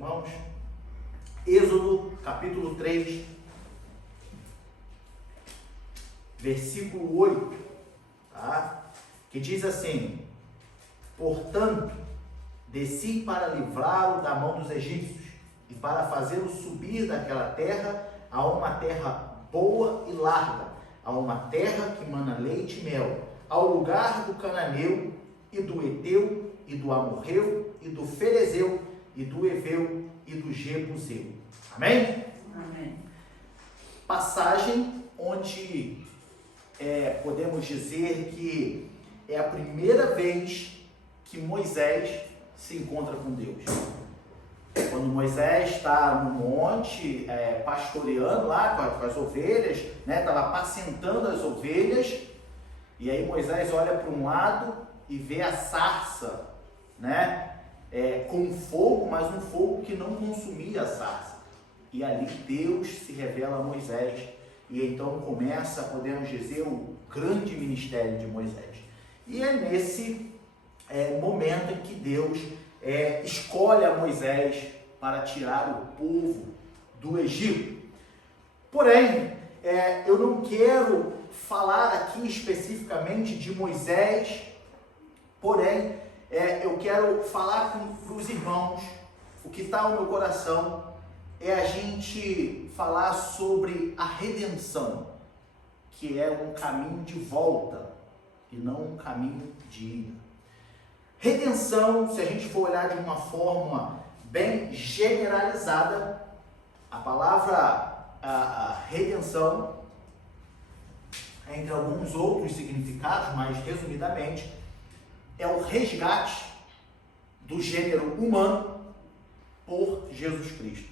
irmãos, Êxodo, capítulo 3, versículo 8, tá? Que diz assim: portanto, desci para livrá-lo da mão dos egípcios e para fazê-lo subir daquela terra a uma terra boa e larga, a uma terra que mana leite e mel, ao lugar do cananeu e do eteu e do amorreu e do ferezeu e do eveu e do jebuseu. Amém? Amém. Passagem onde podemos dizer que é a primeira vez que Moisés se encontra com Deus. Quando Moisés está no monte, pastoreando lá com as ovelhas, estava apacentando as ovelhas, e aí Moisés olha para um lado e vê a sarça, com fogo, mas um fogo que não consumia a sarça. E ali Deus se revela a Moisés, e então começa, podemos dizer, o grande ministério de Moisés. E é nesse momento em que Deus escolhe a Moisés para tirar o povo do Egito. Porém, eu não quero falar aqui especificamente de Moisés, porém, eu quero falar para os irmãos, o que está no meu coração é a gente falar sobre a redenção, que é um caminho de volta e não um caminho de ida. Redenção, se a gente for olhar de uma forma bem generalizada, a palavra a redenção, entre alguns outros significados, mas resumidamente, é o resgate do gênero humano por Jesus Cristo.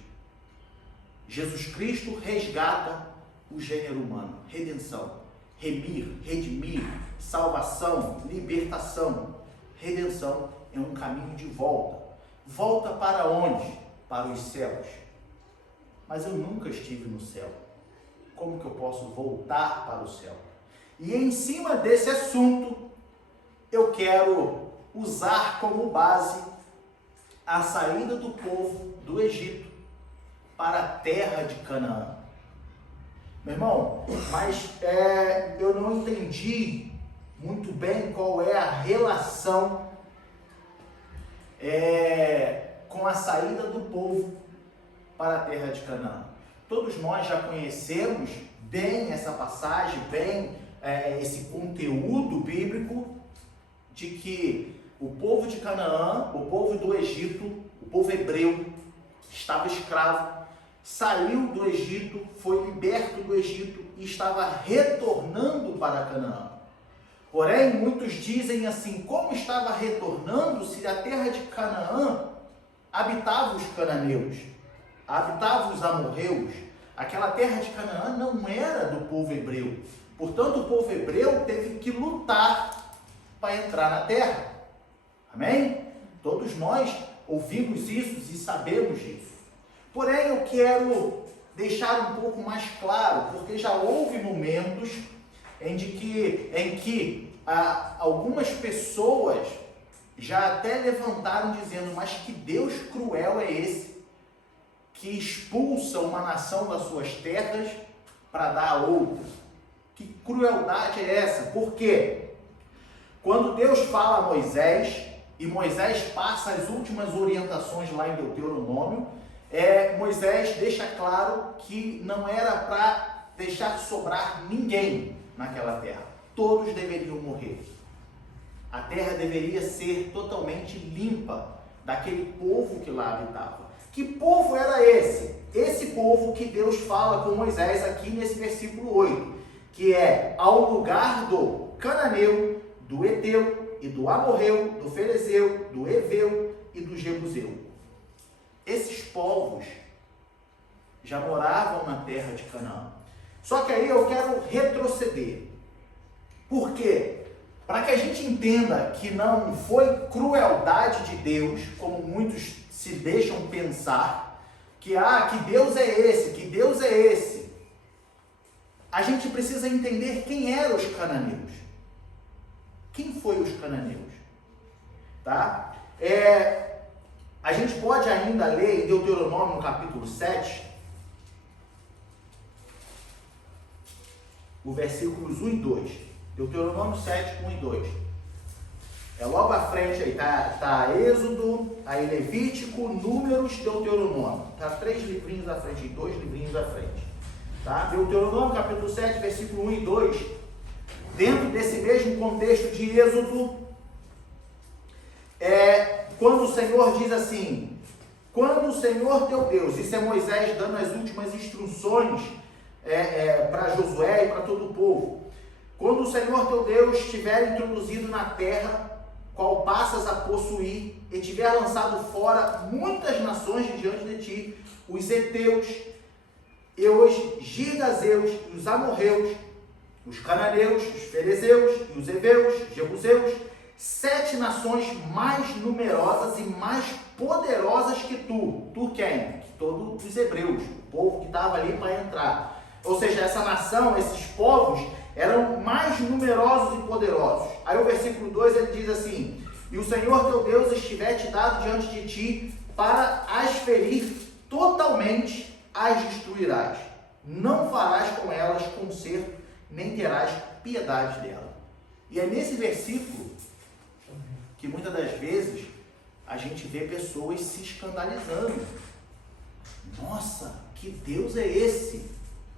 Jesus Cristo resgata o gênero humano. Redenção, remir, redimir, salvação, libertação. Redenção é um caminho de volta. Volta para onde? Para os céus. Mas eu nunca estive no céu. Como que eu posso voltar para o céu? E em cima desse assunto, eu quero usar como base a saída do povo do Egito para a terra de Canaã. Meu irmão, mas eu não entendi muito bem qual é a relação com a saída do povo para a terra de Canaã. Todos nós já conhecemos bem essa passagem, bem esse conteúdo bíblico de que o povo de Canaã, o povo do Egito, o povo hebreu, estava escravo, saiu do Egito, foi liberto do Egito e estava retornando para Canaã. Porém, muitos dizem assim: como estava retornando se a terra de Canaã habitava os cananeus, habitava os amorreus? Aquela terra de Canaã não era do povo hebreu. Portanto, o povo hebreu teve que lutar para entrar na terra. Amém? Todos nós ouvimos isso e sabemos disso. Porém, eu quero deixar um pouco mais claro, porque já houve momentos em que algumas pessoas já até levantaram dizendo: mas que Deus cruel é esse, que expulsa uma nação das suas terras para dar a outra? Que crueldade é essa? Por quê? Quando Deus fala a Moisés, e Moisés passa as últimas orientações lá em Deuteronômio, Moisés deixa claro que não era para deixar sobrar ninguém naquela terra. Todos deveriam morrer. A terra deveria ser totalmente limpa daquele povo que lá habitava. Que povo era esse? Esse povo que Deus fala com Moisés aqui nesse versículo 8, que é ao lugar do cananeu, do eteu e do amorreu, do ferezeu, do eveu e do jebuseu. Esses povos já moravam na terra de Canaã. Só que aí eu quero retroceder. Por quê? Para que a gente entenda que não foi crueldade de Deus, como muitos se deixam pensar, que Deus é esse, que Deus é esse. A gente precisa entender quem eram os cananeus. Quem foi os cananeus? Tá? A gente pode ainda ler em Deuteronômio, no capítulo 7, o versículos 1 e 2. Deuteronômio 7, 1 e 2. É logo à frente aí, tá Êxodo, aí Levítico, Números, Deuteronômio. Tá 3 livrinhos à frente, 2 livrinhos à frente. Tá? Deuteronômio, capítulo 7, versículo 1 e 2. Dentro desse mesmo contexto de Êxodo, quando o Senhor diz assim, quando o Senhor teu Deus, isso é Moisés dando as últimas instruções para Josué e para todo o povo, quando o Senhor teu Deus tiver introduzido na terra, qual passas a possuir, e tiver lançado fora muitas nações de diante de ti, os heteus, e os girgazeus, e os amorreus, os cananeus, os ferezeus, e os heveus, jebuseus, 7 nações mais numerosas e mais poderosas que tu. Tu quem? Todos os hebreus, o povo que estava ali para entrar. Ou seja, essa nação, esses povos, eram mais numerosos e poderosos. Aí o versículo 2 ele diz assim, e o Senhor teu Deus estiver te dado diante de ti, para as ferir totalmente, as destruirás. Não farás com elas conserto, nem terás piedade dela. E é nesse versículo que muitas das vezes a gente vê pessoas se escandalizando. Nossa, que Deus é esse?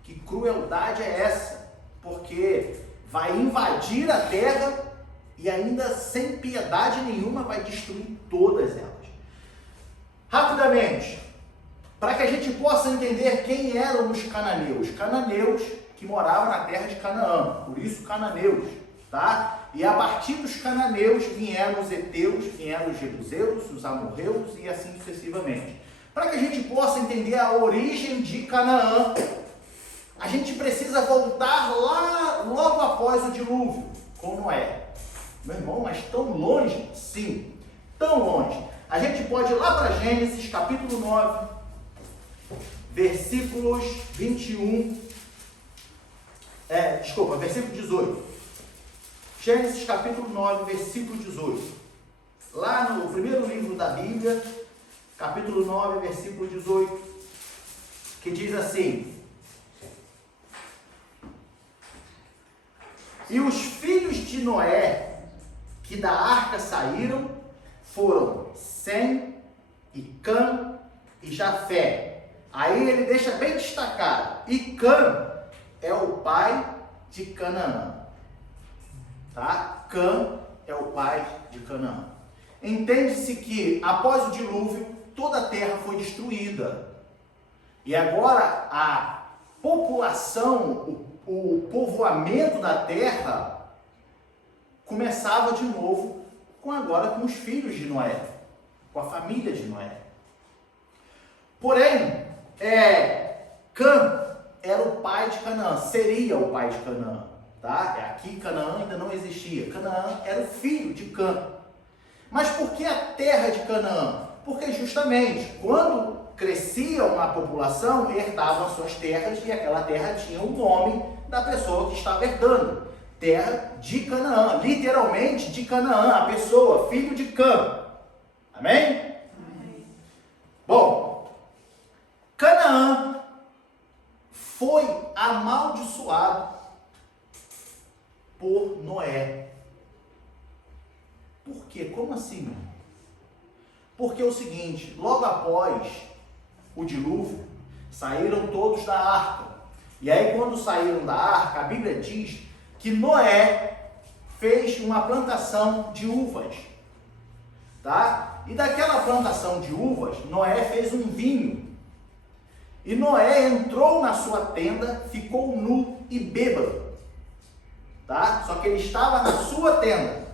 Que crueldade é essa? Porque vai invadir a terra e ainda sem piedade nenhuma vai destruir todas elas. Rapidamente, para que a gente possa entender quem eram os cananeus. Cananeus que moravam na terra de Canaã, por isso cananeus, tá? E a partir dos cananeus vieram os heteus, vieram os jebuseus, os amorreus e assim sucessivamente. Para que a gente possa entender a origem de Canaã, a gente precisa voltar lá, logo após o dilúvio, com Noé. Meu irmão, mas tão longe? Sim, tão longe. A gente pode ir lá para Gênesis, capítulo 9, versículos 21, versículo 18. Gênesis, capítulo 9, versículo 18. Lá no primeiro livro da Bíblia, capítulo 9, versículo 18, que diz assim, e os filhos de Noé, que da arca saíram, foram Sem, e Cã, e Jafé. Aí ele deixa bem destacado, e Cã é o pai de Canaã. Tá? Cã é o pai de Canaã. Entende-se que após o dilúvio, toda a terra foi destruída. E agora a população, o povoamento da terra começava de novo com os filhos de Noé, com a família de Noé. Porém, Cã era o pai de Canaã, seria o pai de Canaã, tá? Aqui Canaã ainda não existia. Canaã era o filho de Cã. Mas por que a terra de Canaã? Porque justamente quando crescia uma população, herdavam as suas terras e aquela terra tinha o nome da pessoa que estava herdando. Terra de Canaã, literalmente de Canaã, a pessoa, filho de Cã. Amém? Amém. Bom, Canaã foi amaldiçoado por Noé. Por quê? Como assim? Porque é o seguinte, logo após o dilúvio, saíram todos da arca. E aí quando saíram da arca, a Bíblia diz que Noé fez uma plantação de uvas, tá? E daquela plantação de uvas, Noé fez um vinho. E Noé entrou na sua tenda, ficou nu e bêbado, tá? Só que ele estava na sua tenda.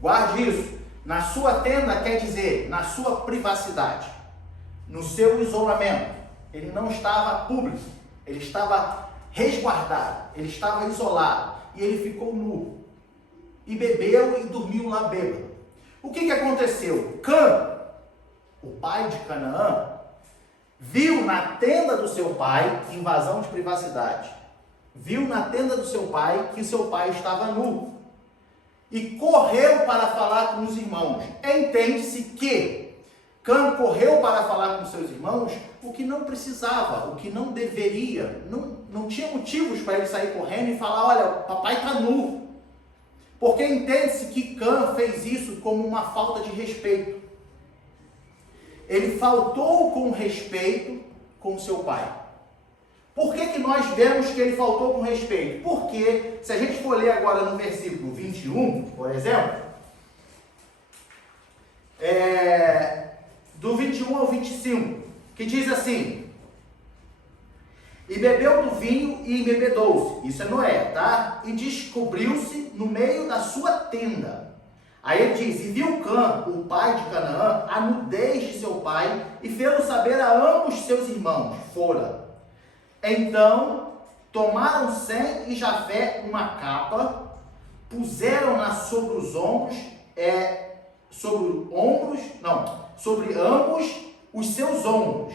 Guarde isso. Na sua tenda quer dizer na sua privacidade, no seu isolamento. Ele não estava público, ele estava resguardado, ele estava isolado. E ele ficou nu, e bebeu e dormiu lá bêbado. O que aconteceu? Cã, o pai de Canaã, viu na tenda do seu pai, invasão de privacidade, viu na tenda do seu pai que seu pai estava nu, e correu para falar com os irmãos. Entende-se que Cã correu para falar com seus irmãos o que não precisava, o que não deveria, não tinha motivos para ele sair correndo e falar, olha, papai está nu. Porque entende-se que Cã fez isso como uma falta de respeito. Ele faltou com respeito com seu pai. Por que nós vemos que ele faltou com respeito? Porque, se a gente for ler agora no versículo 21, por exemplo, do 21 ao 25, que diz assim: e bebeu do vinho e embebedou-se, isso é Noé, tá? E descobriu-se no meio da sua tenda. Aí ele diz, e viu Cã, o pai de Canaã, a nudez de seu pai, e fez-o saber a ambos seus irmãos, fora. Então, tomaram Sem e Jafé uma capa, puseram-na sobre os ombros, sobre ambos os seus ombros,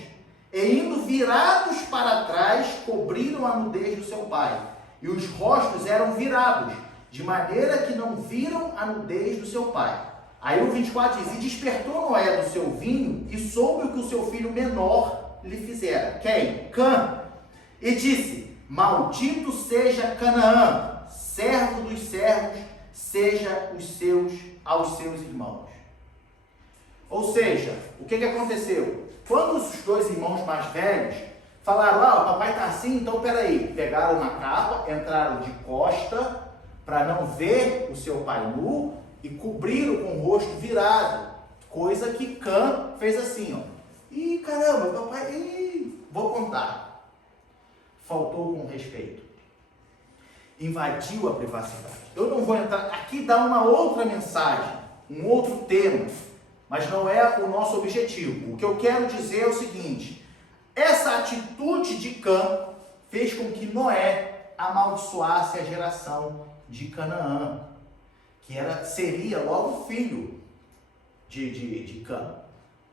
e indo virados para trás, cobriram a nudez do seu pai, e os rostos eram virados, de maneira que não viram a nudez do seu pai. Aí o 24 diz, e despertou Noé do seu vinho, e soube o que o seu filho menor lhe fizera. Quem? Cã. E disse, maldito seja Canaã, servo dos servos, seja aos seus irmãos. Ou seja, o que aconteceu? Quando os dois irmãos mais velhos falaram, o papai está assim, então peraí, pegaram uma capa, entraram de costa para não ver o seu pai nu e cobriram com o rosto virado, coisa que Cã fez assim, ih, caramba, papai, vou contar. Faltou com respeito, invadiu a privacidade. Eu não vou entrar, aqui dá uma outra mensagem, um outro tema, mas não é o nosso objetivo. O que eu quero dizer é o seguinte, essa atitude de Cã fez com que Noé amaldiçoasse a geração de Canaã, que seria logo filho de Cã,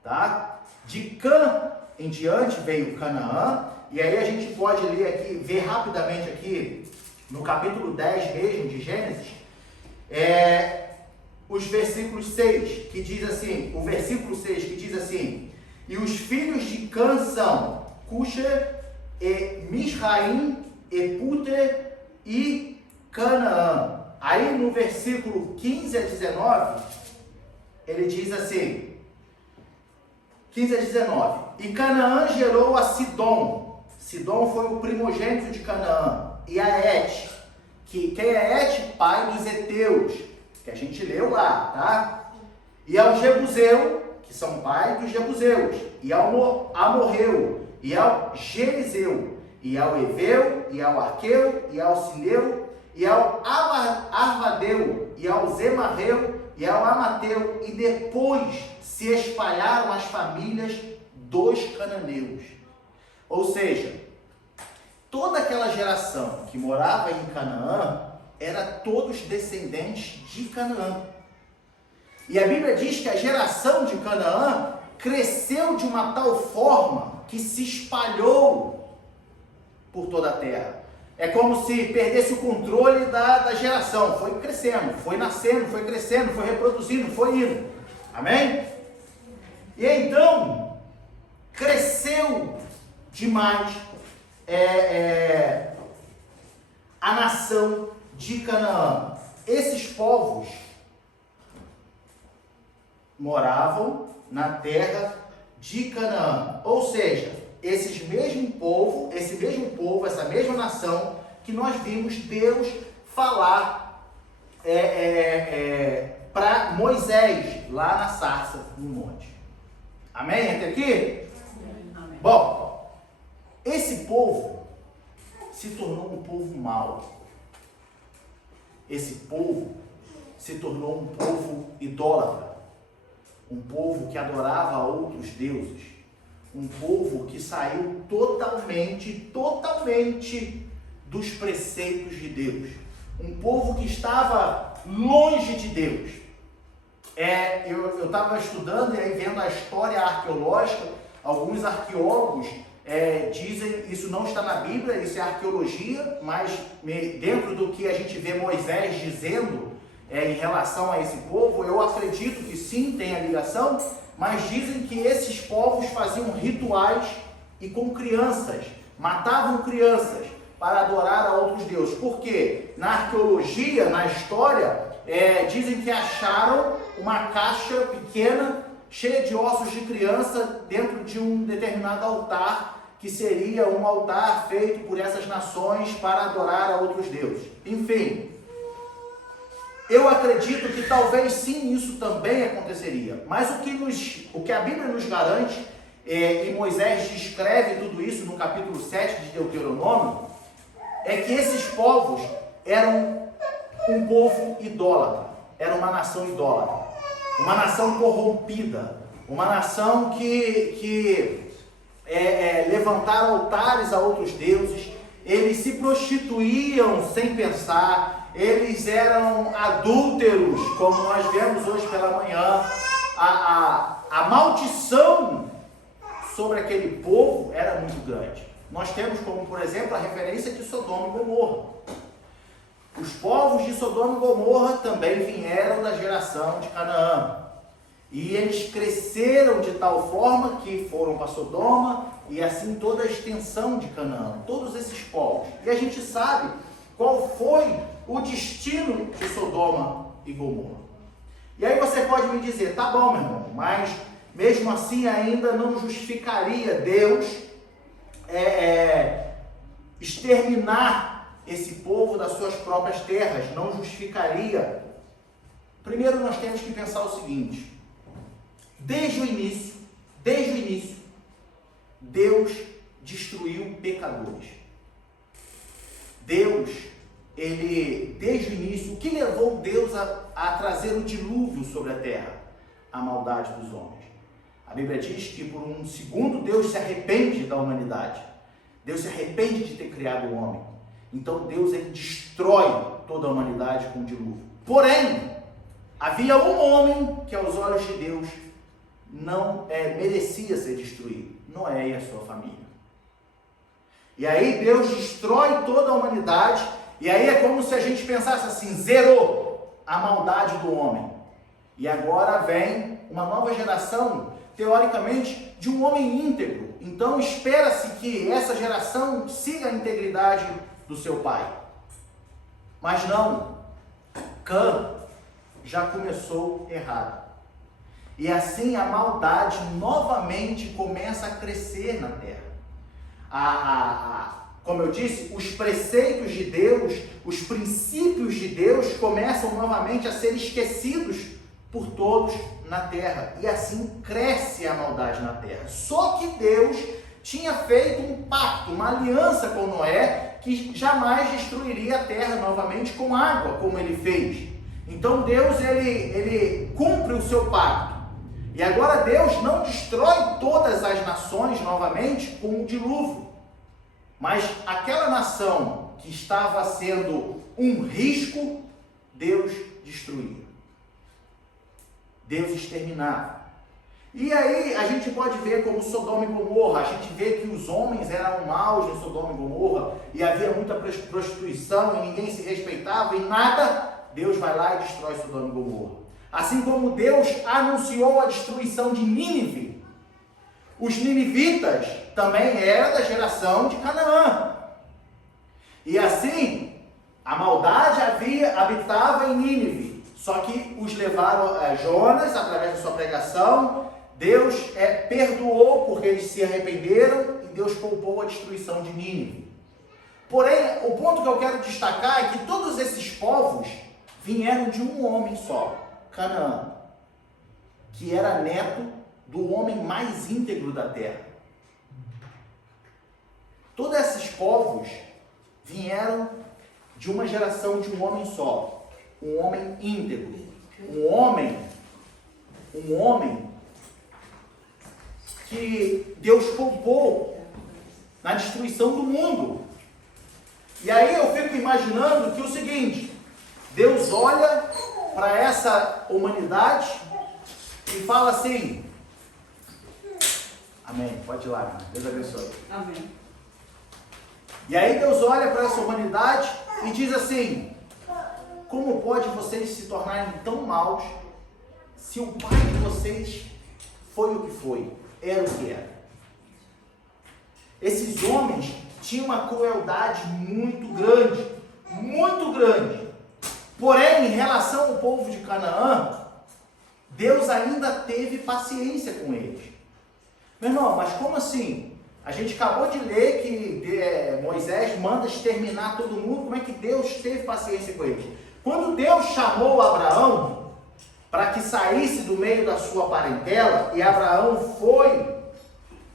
tá? De Cã em diante veio Canaã, e aí a gente pode ler aqui, ver rapidamente aqui, no capítulo 10 mesmo de Gênesis, os versículos 6, que diz assim, o versículo 6 que diz assim, e os filhos de Cã são Cuxa, e Misraim, e Puter, e Canaã. Aí no versículo 15 a 19, ele diz assim, 15 a 19, e Canaã gerou a Sidom. Sidom foi o primogênito de Canaã, e a Et, quem é Et? Pai dos heteus, que a gente leu lá, tá? E ao Jebuseu, que são pai dos Jebuseus, e ao Amorreu, e ao Gerizeu, e ao Eveu, e ao Arqueu, e ao Sineu, e ao Arvadeu, e ao Zemarreu, e ao Amateu, e depois se espalharam as famílias dos cananeus. Ou seja, toda aquela geração que morava em Canaã, era todos descendentes de Canaã. E a Bíblia diz que a geração de Canaã cresceu de uma tal forma que se espalhou por toda a terra. É como se perdesse o controle da geração. Foi crescendo, foi nascendo, foi crescendo, foi reproduzindo, foi indo. Amém? E então, cresceu demais a nação de Canaã. Esses povos moravam na terra de Canaã. Ou seja, esse mesmo povo, essa mesma nação que nós vimos Deus falar para Moisés lá na sarça no monte. Amém? Até aqui? Amém. Bom, esse povo se tornou um povo mau. Esse povo se tornou um povo idólatra. Um povo que adorava outros deuses. Um povo que saiu totalmente dos preceitos de Deus. Um povo que estava longe de Deus. Eu estava estudando e aí vendo a história arqueológica, alguns arqueólogos dizem, isso não está na Bíblia, isso é arqueologia, mas dentro do que a gente vê Moisés dizendo em relação a esse povo, eu acredito que sim, tem a ligação. mas dizem que esses povos faziam rituais e com crianças, matavam crianças para adorar a outros deuses. Por quê? Na arqueologia, na história, dizem que acharam uma caixa pequena, cheia de ossos de criança, dentro de um determinado altar, que seria um altar feito por essas nações para adorar a outros deuses. Enfim, eu acredito que talvez sim isso também aconteceria, mas o que a Bíblia nos garante, e Moisés descreve tudo isso no capítulo 7 de Deuteronômio, é que esses povos eram um povo idólatra, era uma nação idólatra, uma nação corrompida, uma nação que levantaram altares a outros deuses, eles se prostituíam sem pensar, eles eram adúlteros, como nós vemos hoje pela manhã. A maldição sobre aquele povo era muito grande. Nós temos como, por exemplo, a referência de Sodoma e Gomorra. Os povos de Sodoma e Gomorra também vieram da geração de Canaã. E eles cresceram de tal forma que foram para Sodoma e assim toda a extensão de Canaã, todos esses povos. E a gente sabe qual foi o destino de Sodoma e Gomorra. E aí você pode me dizer, tá bom, meu irmão, mas mesmo assim ainda não justificaria Deus exterminar esse povo das suas próprias terras, não justificaria. Primeiro nós temos que pensar o seguinte: desde o início, Deus destruiu pecadores. Deus, desde o início, o que levou Deus a trazer o dilúvio sobre a terra? A maldade dos homens. A Bíblia diz que por um segundo Deus se arrepende da humanidade. Deus se arrepende de ter criado o homem. Então Deus destrói toda a humanidade com o dilúvio. Porém, havia um homem que aos olhos de Deus não merecia ser destruído. Noé e a sua família. E aí Deus destrói toda a humanidade. E aí é como se a gente pensasse assim, zerou a maldade do homem. E agora vem uma nova geração, teoricamente, de um homem íntegro. Então espera-se que essa geração siga a integridade do seu pai. Mas não. Cã já começou errado. E assim a maldade novamente começa a crescer na terra. Como eu disse, os preceitos de Deus, os princípios de Deus começam novamente a ser esquecidos por todos na terra. E assim cresce a maldade na terra. Só que Deus tinha feito um pacto, uma aliança com Noé, que jamais destruiria a terra novamente com água, como ele fez. Então Deus, ele cumpre o seu pacto. E agora Deus não destrói todas as nações novamente com o dilúvio. Mas aquela nação que estava sendo um risco, Deus destruía. Deus exterminava. E aí a gente pode ver como Sodoma e Gomorra, a gente vê que os homens eram maus em Sodoma e Gomorra, e havia muita prostituição, e ninguém se respeitava, e nada, Deus vai lá e destrói Sodoma e Gomorra. Assim como Deus anunciou a destruição de Nínive, os ninivitas também eram da geração de Canaã. E assim, a maldade habitava em Nínive. Só que os levaram Jonas, através da sua pregação, Deus perdoou porque eles se arrependeram e Deus poupou a destruição de Nínive. Porém, o ponto que eu quero destacar é que todos esses povos vieram de um homem só, Canaã, que era neto do homem mais íntegro da terra. Todos esses povos vieram de uma geração de um homem só, um homem íntegro, um homem que Deus poupou na destruição do mundo. E aí eu fico imaginando que o seguinte, Deus olha para essa humanidade e fala assim, amém, pode ir lá, Deus abençoe. Amém. E aí Deus olha para essa humanidade e diz assim, como pode vocês se tornarem tão maus se o pai de vocês foi o que foi, era o que era. Esses homens tinham uma crueldade muito grande, muito grande. Porém, em relação ao povo de Canaã, Deus ainda teve paciência com eles. Meu irmão, mas como assim? A gente acabou de ler que Moisés manda exterminar todo mundo. Como é que Deus teve paciência com eles? Quando Deus chamou Abraão para que saísse do meio da sua parentela, e Abraão foi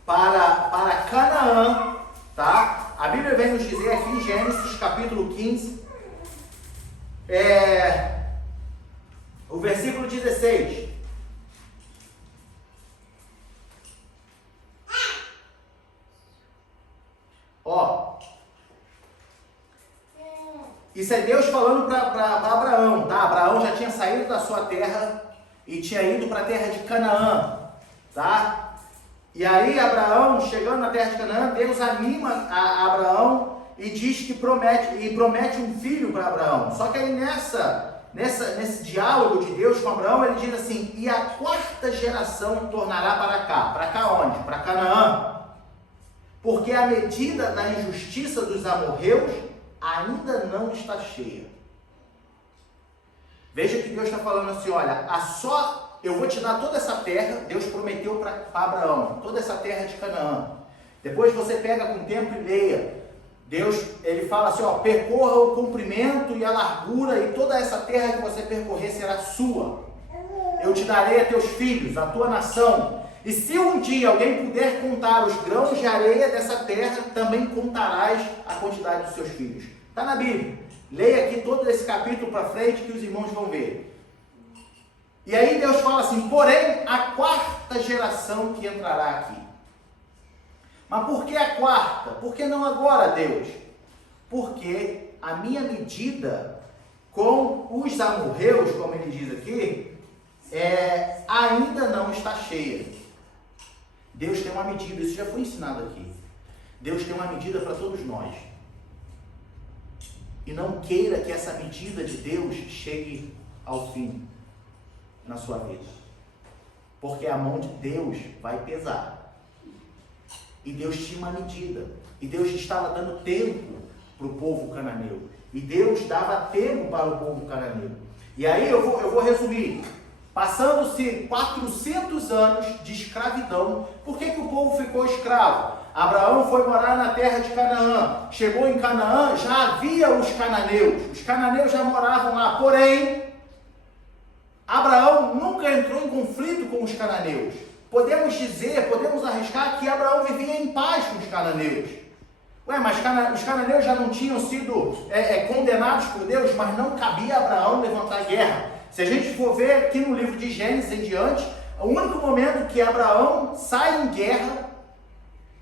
para Canaã, tá? A Bíblia vem nos dizer aqui em Gênesis capítulo 15, o versículo 16. Ó, isso é Deus falando para Abraão, tá? Abraão já tinha saído da sua terra e tinha ido para a terra de Canaã, tá? E aí Abraão, chegando na terra de Canaã, Deus anima a Abraão e diz que promete um filho para Abraão. Só que aí nesse diálogo de Deus com Abraão, ele diz assim: e a quarta geração tornará para cá. Para cá onde? Para Canaã. Porque a medida da injustiça dos amorreus ainda não está cheia. Veja que Deus está falando assim: olha, eu vou te dar toda essa terra. Deus prometeu para Abraão toda essa terra de Canaã. Depois você pega com tempo e leia. Deus, ele fala assim: ó, percorra o comprimento e a largura, e toda essa terra que você percorrer será sua. Eu te darei a teus filhos, a tua nação. E se um dia alguém puder contar os grãos de areia dessa terra, também contarás a quantidade dos seus filhos. Está na Bíblia. Leia aqui todo esse capítulo para frente que os irmãos vão ver. E aí Deus fala assim: porém, a quarta geração que entrará aqui. Mas por que a quarta? Por que não agora, Deus? Porque a minha medida com os amorreus, como ele diz aqui, ainda não está cheia. Deus tem uma medida, isso já foi ensinado aqui. Deus tem uma medida para todos nós. E não queira que essa medida de Deus chegue ao fim na sua vida. Porque a mão de Deus vai pesar. E Deus tinha uma medida. E Deus estava dando tempo para o povo cananeu. E Deus dava tempo para o povo cananeu. E aí eu vou resumir. Passando-se 400 anos de escravidão. Por que o povo ficou escravo? Abraão foi morar na terra de Canaã. Chegou em Canaã, já havia os cananeus. Os cananeus já moravam lá. Porém, Abraão nunca entrou em conflito com os cananeus. Podemos arriscar que Abraão vivia em paz com os cananeus. Ué, mas os cananeus já não tinham sido condenados por Deus, mas não cabia a Abraão levantar guerra. Se a gente for ver aqui no livro de Gênesis em diante, o único momento que Abraão sai em guerra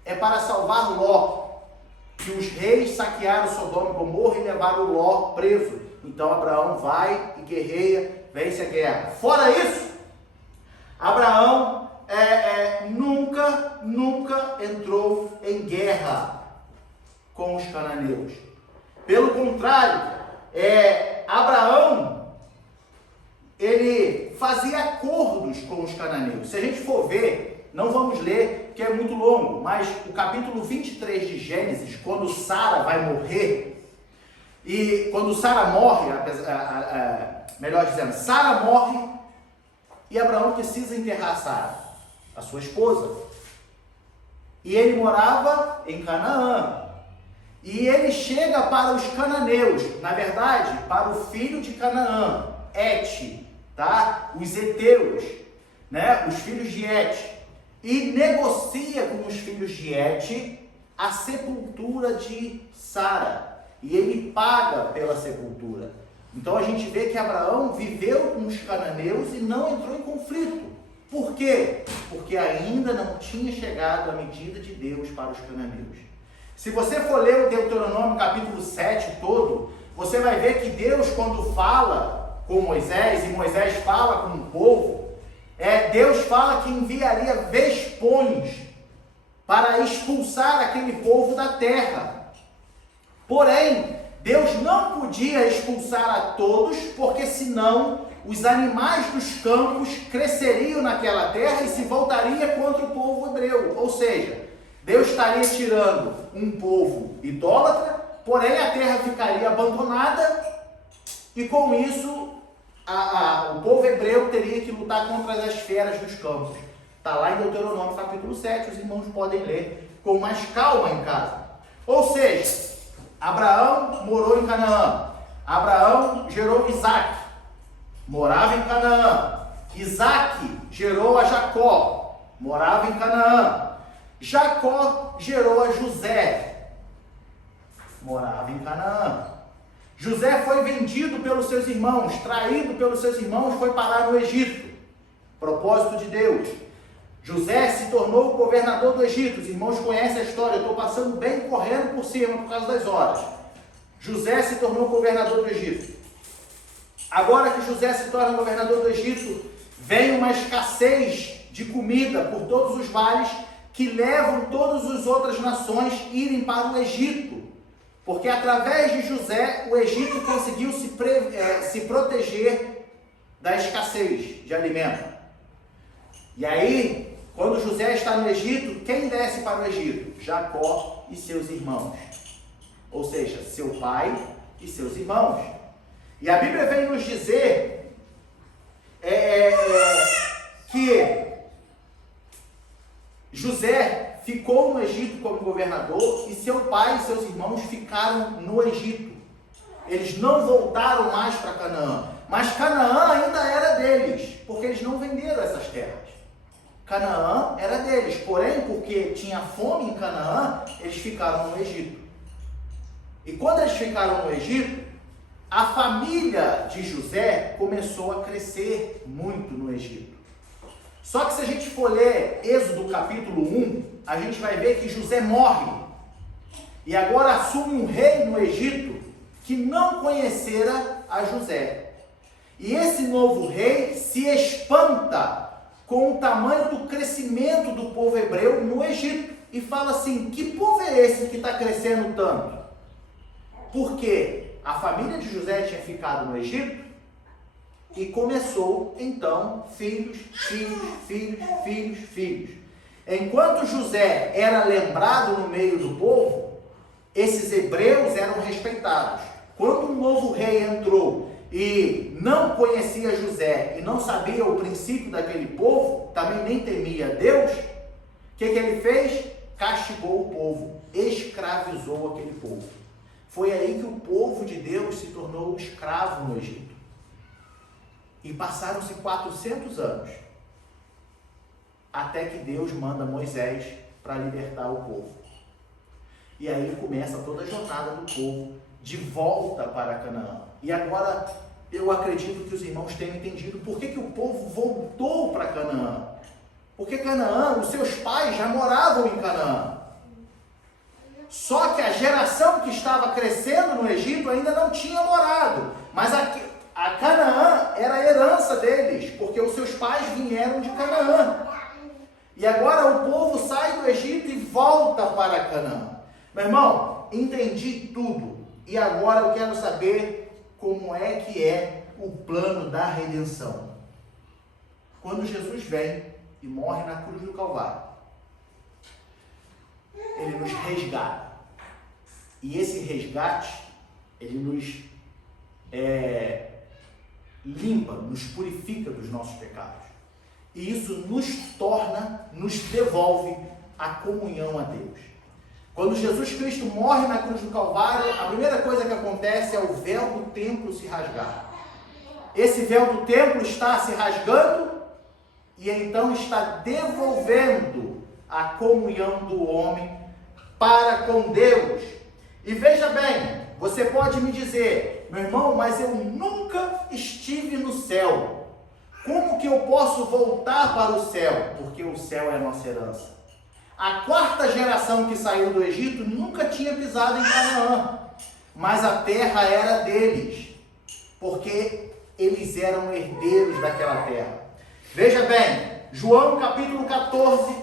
é para salvar Ló, que os reis saquearam Sodoma e Gomorra e levaram Ló preso. Então Abraão vai e guerreia, vence a guerra. Fora isso, Abraão nunca entrou em guerra com os cananeus. Pelo contrário, Abraão, ele fazia acordos com os cananeus. Se a gente for ver, não vamos ler, porque é muito longo, mas o capítulo 23 de Gênesis, quando Sara vai morrer, e quando Sara morre, melhor dizendo, Sara morre, e Abraão precisa enterrar Sara, a sua esposa. E ele morava em Canaã. E ele chega para os cananeus, na verdade, para o filho de Canaã, Et, tá? Os heteus, né? Os filhos de Et, e negocia com os filhos de Et a sepultura de Sara, e ele paga pela sepultura. Então a gente vê que Abraão viveu com os cananeus e não entrou em conflito. Por quê? Porque ainda não tinha chegado a medida de Deus para os cananeus. Se você for ler o Deuteronômio capítulo 7 todo, você vai ver que Deus, quando fala com Moisés, e Moisés fala com o povo, Deus fala que enviaria vespões para expulsar aquele povo da terra. Porém, Deus não podia expulsar a todos, porque senão os animais dos campos cresceriam naquela terra e se voltaria contra o povo hebreu. Ou seja, Deus estaria tirando um povo idólatra, porém a terra ficaria abandonada e com isso o povo hebreu teria que lutar contra as feras dos campos. Está lá em Deuteronômio capítulo 7, os irmãos podem ler com mais calma em casa. Ou seja, Abraão morou em Canaã, Abraão gerou Isaac, morava em Canaã, Isaac gerou a Jacó, morava em Canaã, Jacó gerou a José, morava em Canaã. José foi vendido pelos seus irmãos, traído pelos seus irmãos, foi parar no Egito. Propósito de Deus. José se tornou o governador do Egito. Os irmãos conhecem a história, eu estou passando bem correndo por cima por causa das horas. José se tornou o governador do Egito. Agora que José se torna governador do Egito, vem uma escassez de comida por todos os vales que levam todas as outras nações a irem para o Egito. Porque através de José, o Egito conseguiu se proteger da escassez de alimento. E aí, quando José está no Egito, quem desce para o Egito? Jacó e seus irmãos. Ou seja, seu pai e seus irmãos. E a Bíblia vem nos dizer que José ficou no Egito como governador e seu pai e seus irmãos ficaram no Egito. Eles não voltaram mais para Canaã, mas Canaã ainda era deles, porque eles não venderam essas terras. Canaã era deles, porém, porque tinha fome em Canaã, eles ficaram no Egito. E quando eles ficaram no Egito, a família de José começou a crescer muito no Egito. Só que se a gente for ler Êxodo capítulo 1, a gente vai ver que José morre. E agora assume um rei no Egito que não conhecera a José. E esse novo rei se espanta com o tamanho do crescimento do povo hebreu no Egito. E fala assim, que povo é esse que está crescendo tanto? Porque a família de José tinha ficado no Egito e começou, então, filhos. Enquanto José era lembrado no meio do povo, esses hebreus eram respeitados. Quando um novo rei entrou e não conhecia José e não sabia o princípio daquele povo, também nem temia Deus, o que ele fez? Castigou o povo, escravizou aquele povo. Foi aí que o povo de Deus se tornou escravo no Egito. E passaram-se 400 anos, até que Deus manda Moisés para libertar o povo. E aí começa toda a jornada do povo de volta para Canaã. E agora eu acredito que os irmãos tenham entendido por que o povo voltou para Canaã. Porque Canaã, os seus pais já moravam em Canaã. Só que a geração que estava crescendo no Egito ainda não tinha morado. Mas a Canaã era a herança deles, porque os seus pais vieram de Canaã. E agora o povo sai do Egito e volta para Canaã. Meu irmão, entendi tudo. E agora eu quero saber como é que é o plano da redenção. Quando Jesus vem e morre na cruz do Calvário, ele nos resgata. E esse resgate, ele nos limpa, nos purifica dos nossos pecados. E isso nos devolve a comunhão a Deus. Quando Jesus Cristo morre na cruz do Calvário, a primeira coisa que acontece é o véu do templo se rasgar. Esse véu do templo está se rasgando e então está devolvendo a comunhão do homem para com Deus. E veja bem, você pode me dizer, meu irmão, mas eu nunca estive no céu. Como que eu posso voltar para o céu? Porque o céu é a nossa herança. A quarta geração que saiu do Egito nunca tinha pisado em Canaã, mas a terra era deles, porque eles eram herdeiros daquela terra. Veja bem, João capítulo 14,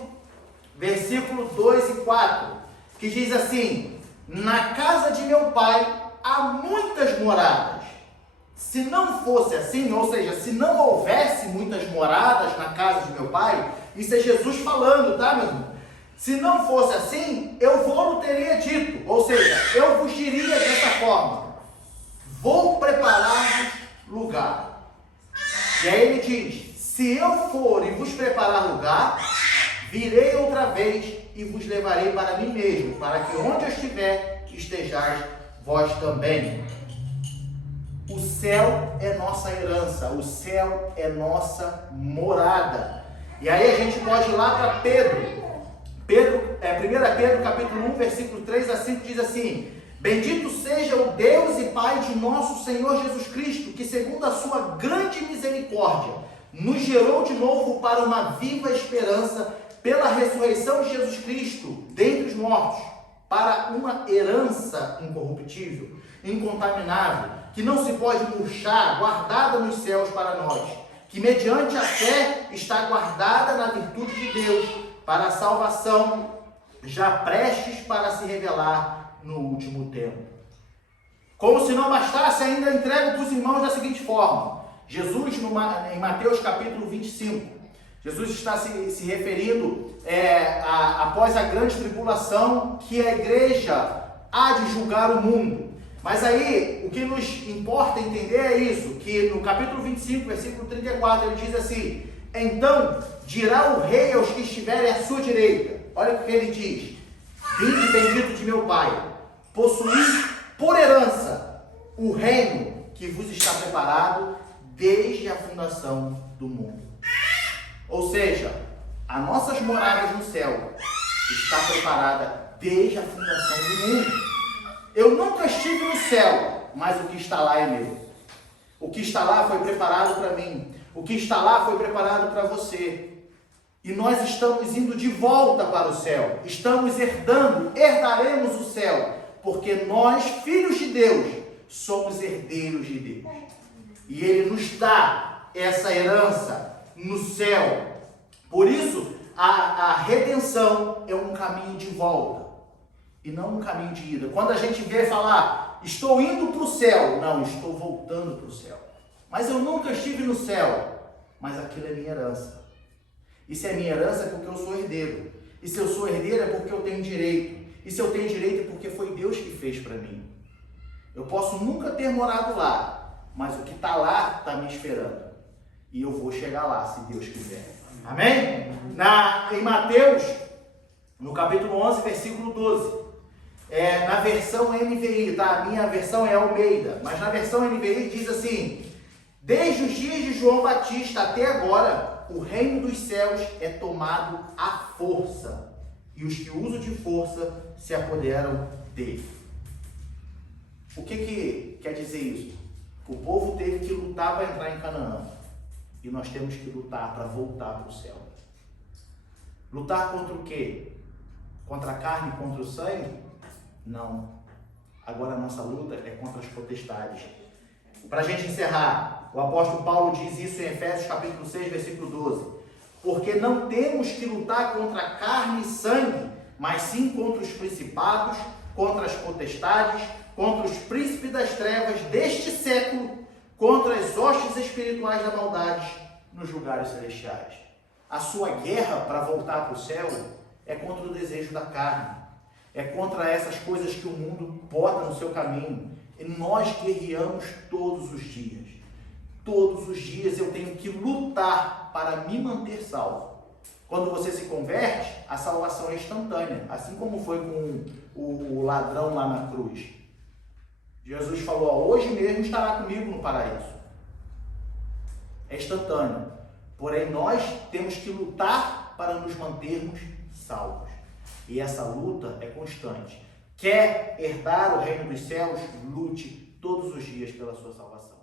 versículo 2 e 4, que diz assim: na casa de meu pai há muitas moradas. Se não fosse assim, ou seja, se não houvesse muitas moradas na casa de meu pai, isso é Jesus falando, tá, meu irmão? Se não fosse assim, eu não teria dito, ou seja, eu vos diria dessa forma: vou preparar-vos lugar. E aí ele diz: se eu for e vos preparar lugar, virei outra vez e vos levarei para mim mesmo, para que onde eu estiver, estejais vós também. O céu é nossa herança, o céu é nossa morada. E aí a gente pode ir lá para Pedro. 1 Pedro capítulo 1, versículo 3 a 5 diz assim: bendito seja o Deus e Pai de nosso Senhor Jesus Cristo, que segundo a sua grande misericórdia, nos gerou de novo para uma viva esperança pela ressurreição de Jesus Cristo dentre os mortos, para uma herança incorruptível, incontaminável, que não se pode murchar, guardada nos céus para nós, que mediante a fé está guardada na virtude de Deus, para a salvação, já prestes para se revelar no último tempo. Como se não bastasse, ainda entrego para os irmãos da seguinte forma: Jesus, em Mateus capítulo 25, Jesus está se referindo após a grande tribulação, que a igreja há de julgar o mundo. Mas aí, o que nos importa entender é isso, que no capítulo 25, versículo 34, ele diz assim: então dirá o rei aos que estiverem à sua direita, olha o que ele diz: vinde bendito de meu Pai, possuí por herança o reino que vos está preparado desde a fundação do mundo. Ou seja, as nossas moradas no céu está preparada desde a fundação do mundo. Eu nunca estive no céu, mas o que está lá é meu. O que está lá foi preparado para mim. O que está lá foi preparado para você. E nós estamos indo de volta para o céu. Estamos herdaremos o céu. Porque nós, filhos de Deus, somos herdeiros de Deus. E Ele nos dá essa herança no céu. Por isso, a redenção é um caminho de volta e não um caminho de ida. Quando a gente vê falar, estou indo para o céu, não, estou voltando para o céu. Mas eu nunca estive no céu, mas aquilo é minha herança. E se é minha herança é porque eu sou herdeiro. E se eu sou herdeiro é porque eu tenho direito. E se eu tenho direito é porque foi Deus que fez para mim. Eu posso nunca ter morado lá, mas o que está lá está me esperando. E eu vou chegar lá, se Deus quiser. Amém? Em Mateus, no capítulo 11, versículo 12. Na versão NVI, tá? A minha versão é Almeida. Mas na versão NVI diz assim: desde os dias de João Batista até agora, o reino dos céus é tomado à força. E os que usam de força se apoderam dele. O que quer dizer isso? O povo teve que lutar para entrar em Canaã. E nós temos que lutar para voltar para o céu. Lutar contra o quê? Contra a carne, contra o sangue? Não. Agora a nossa luta é contra as potestades. Para a gente encerrar, o apóstolo Paulo diz isso em Efésios capítulo 6, versículo 12. Porque não temos que lutar contra carne e sangue, mas sim contra os principados, contra as potestades, contra os príncipes das trevas deste século, contra as hostes espirituais da maldade nos lugares celestiais. A sua guerra para voltar para o céu é contra o desejo da carne, é contra essas coisas que o mundo bota no seu caminho. E nós guerreamos todos os dias. Todos os dias eu tenho que lutar para me manter salvo. Quando você se converte, a salvação é instantânea, assim como foi com o ladrão lá na cruz. Jesus falou: hoje mesmo estará comigo no paraíso. É instantâneo. Porém, nós temos que lutar para nos mantermos salvos. E essa luta é constante. Quer herdar o reino dos céus? Lute todos os dias pela sua salvação.